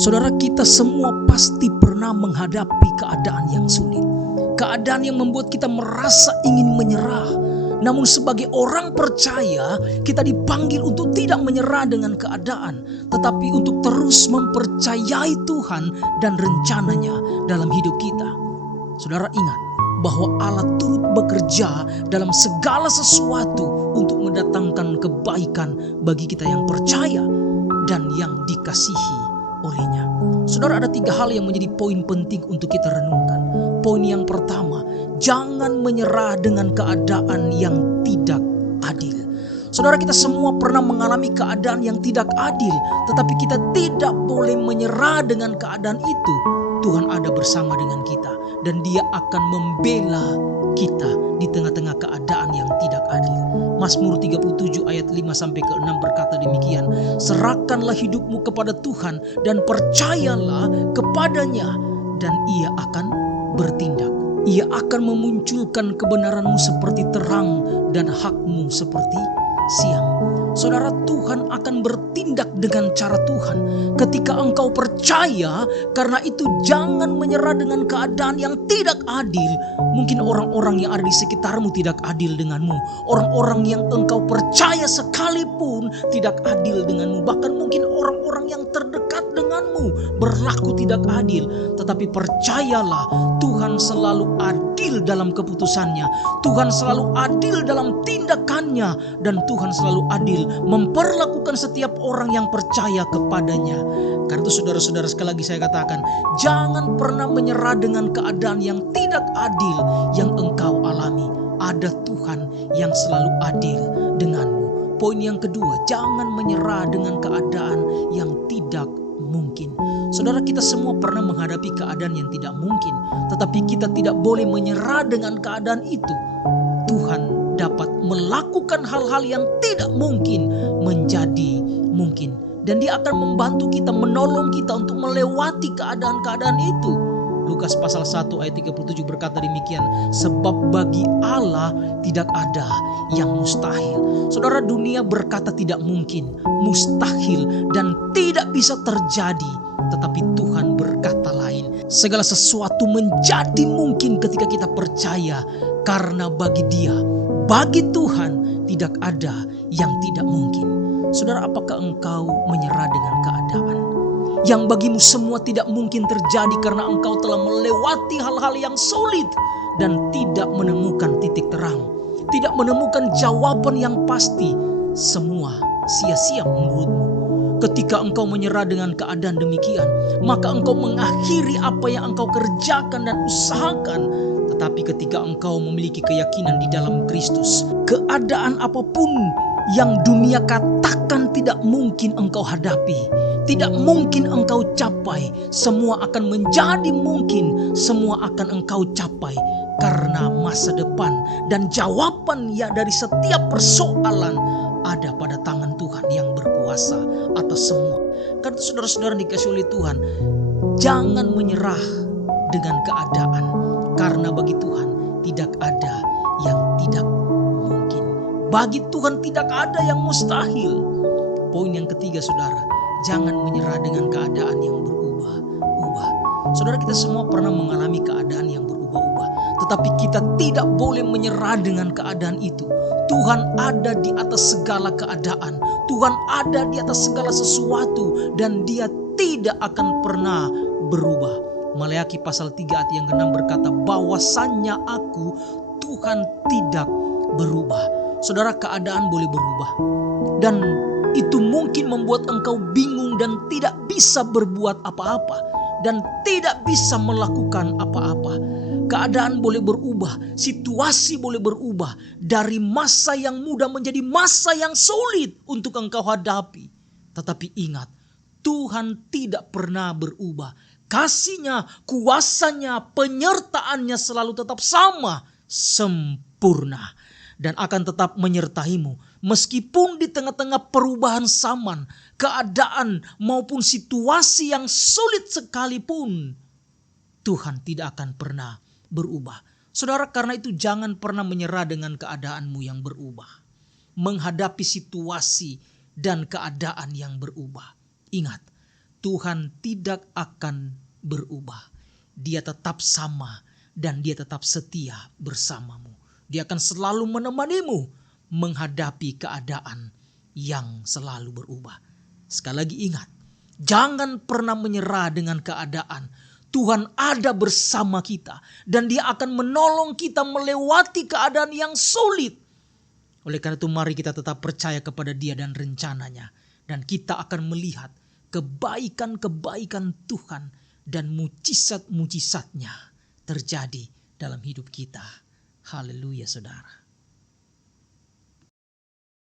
Saudara, kita semua pasti pernah menghadapi keadaan yang sulit. Keadaan yang membuat kita merasa ingin menyerah. Namun sebagai orang percaya, kita dipanggil untuk tidak menyerah dengan keadaan, tetapi untuk terus mempercayai Tuhan dan rencananya dalam hidup kita. Saudara ingat bahwa Allah turut bekerja dalam segala sesuatu untuk mendatangkan kebaikan bagi kita yang percaya dan yang dikasihi olehnya. Saudara, ada 3 hal yang menjadi poin penting untuk kita renungkan. Poin yang pertama, jangan menyerah dengan keadaan yang tidak adil. Saudara, kita semua pernah mengalami keadaan yang tidak adil, tetapi kita tidak boleh menyerah dengan keadaan itu. Tuhan ada bersama dengan kita dan Dia akan membela kita di tengah-tengah keadaan yang tidak adil. Mazmur 37 ayat 5-6 berkata demikian, serahkanlah hidupmu kepada Tuhan dan percayalah kepadanya dan Ia akan bertindak. Ia akan memunculkan kebenaranmu seperti terang dan hakmu seperti siang. Saudara, Tuhan akan bertindak dengan cara Tuhan ketika engkau percaya. Karena itu jangan menyerah dengan keadaan yang tidak adil. Mungkin orang-orang yang ada di sekitarmu tidak adil denganmu. Orang-orang yang engkau percaya sekalipun tidak adil denganmu. Bahkan mungkin orang-orang yang terdekat denganmu berlaku tidak adil. Tetapi percayalah, Tuhan selalu adil dalam keputusannya. Tuhan selalu adil dalam tindakannya. Dan Tuhan selalu adil memperlakukan setiap orang yang percaya kepadanya. Karena itu saudara-saudara, sekali lagi saya katakan, jangan pernah menyerah dengan keadaan yang tidak adil yang engkau alami. Ada Tuhan yang selalu adil denganmu. Poin yang kedua, jangan menyerah dengan keadaan yang tidak mungkin. Saudara, kita semua pernah menghadapi keadaan yang tidak mungkin, tetapi kita tidak boleh menyerah dengan keadaan itu. Tuhan dapat melakukan hal-hal yang tidak mungkin menjadi mungkin. Dan Dia akan membantu kita, menolong kita untuk melewati keadaan-keadaan itu. Lukas pasal 1 ayat 37 berkata demikian, sebab bagi Allah tidak ada yang mustahil. Saudara, dunia berkata tidak mungkin, mustahil, dan tidak bisa terjadi. Tetapi Tuhan berkata lain. Segala sesuatu menjadi mungkin ketika kita percaya. Karena bagi Dia, bagi Tuhan tidak ada yang tidak mungkin. Saudara, apakah engkau menyerah dengan keadaan yang bagimu semua tidak mungkin terjadi karena engkau telah melewati hal-hal yang sulit dan tidak menemukan titik terang, tidak menemukan jawaban yang pasti? Semua sia-sia menurutmu. Ketika engkau menyerah dengan keadaan demikian, maka engkau mengakhiri apa yang engkau kerjakan dan usahakan. Tetapi ketika engkau memiliki keyakinan di dalam Kristus, keadaan apapun yang dunia katakan tidak mungkin engkau hadapi, tidak mungkin engkau capai, semua akan menjadi mungkin, semua akan engkau capai. Karena masa depan dan jawaban ya dari setiap persoalan ada pada tangan Tuhan yang berkuasa atas semua. Karena saudara-saudara dikasih oleh Tuhan, jangan menyerah dengan keadaan. Karena bagi Tuhan tidak ada yang tidak mungkin. Bagi Tuhan tidak ada yang mustahil. Poin yang ketiga, saudara, jangan menyerah dengan keadaan yang berubah-ubah. Saudara, kita semua pernah mengalami keadaan yang berubah-ubah. Tetapi kita tidak boleh menyerah dengan keadaan itu. Tuhan ada di atas segala keadaan. Tuhan ada di atas segala sesuatu. Dan Dia tidak akan pernah berubah. Maleakhi pasal 3 ayat yang ke-6 berkata, bahwasannya aku Tuhan tidak berubah. Saudara, keadaan boleh berubah. Dan itu mungkin membuat engkau bingung dan tidak bisa berbuat apa-apa. Dan tidak bisa melakukan apa-apa. Keadaan boleh berubah, situasi boleh berubah. Dari masa yang mudah menjadi masa yang sulit untuk engkau hadapi. Tetapi ingat, Tuhan tidak pernah berubah. Kasih-Nya, kuasa-Nya, penyertaannya selalu tetap sama, sempurna. Dan akan tetap menyertaimu. Meskipun di tengah-tengah perubahan zaman, keadaan maupun situasi yang sulit sekalipun, Tuhan tidak akan pernah berubah. Saudara, karena itu jangan pernah menyerah dengan keadaanmu yang berubah. Menghadapi situasi dan keadaan yang berubah. Ingat, Tuhan tidak akan berubah. Dia tetap sama dan dia tetap setia bersamamu. Dia akan selalu menemanimu menghadapi keadaan yang selalu berubah. Sekali lagi ingat, jangan pernah menyerah dengan keadaan. Tuhan ada bersama kita dan dia akan menolong kita melewati keadaan yang sulit. Oleh karena itu mari kita tetap percaya kepada dia dan rencananya. Dan kita akan melihat kebaikan-kebaikan Tuhan dan mujizat-mujizatnya terjadi dalam hidup kita. Haleluya saudara.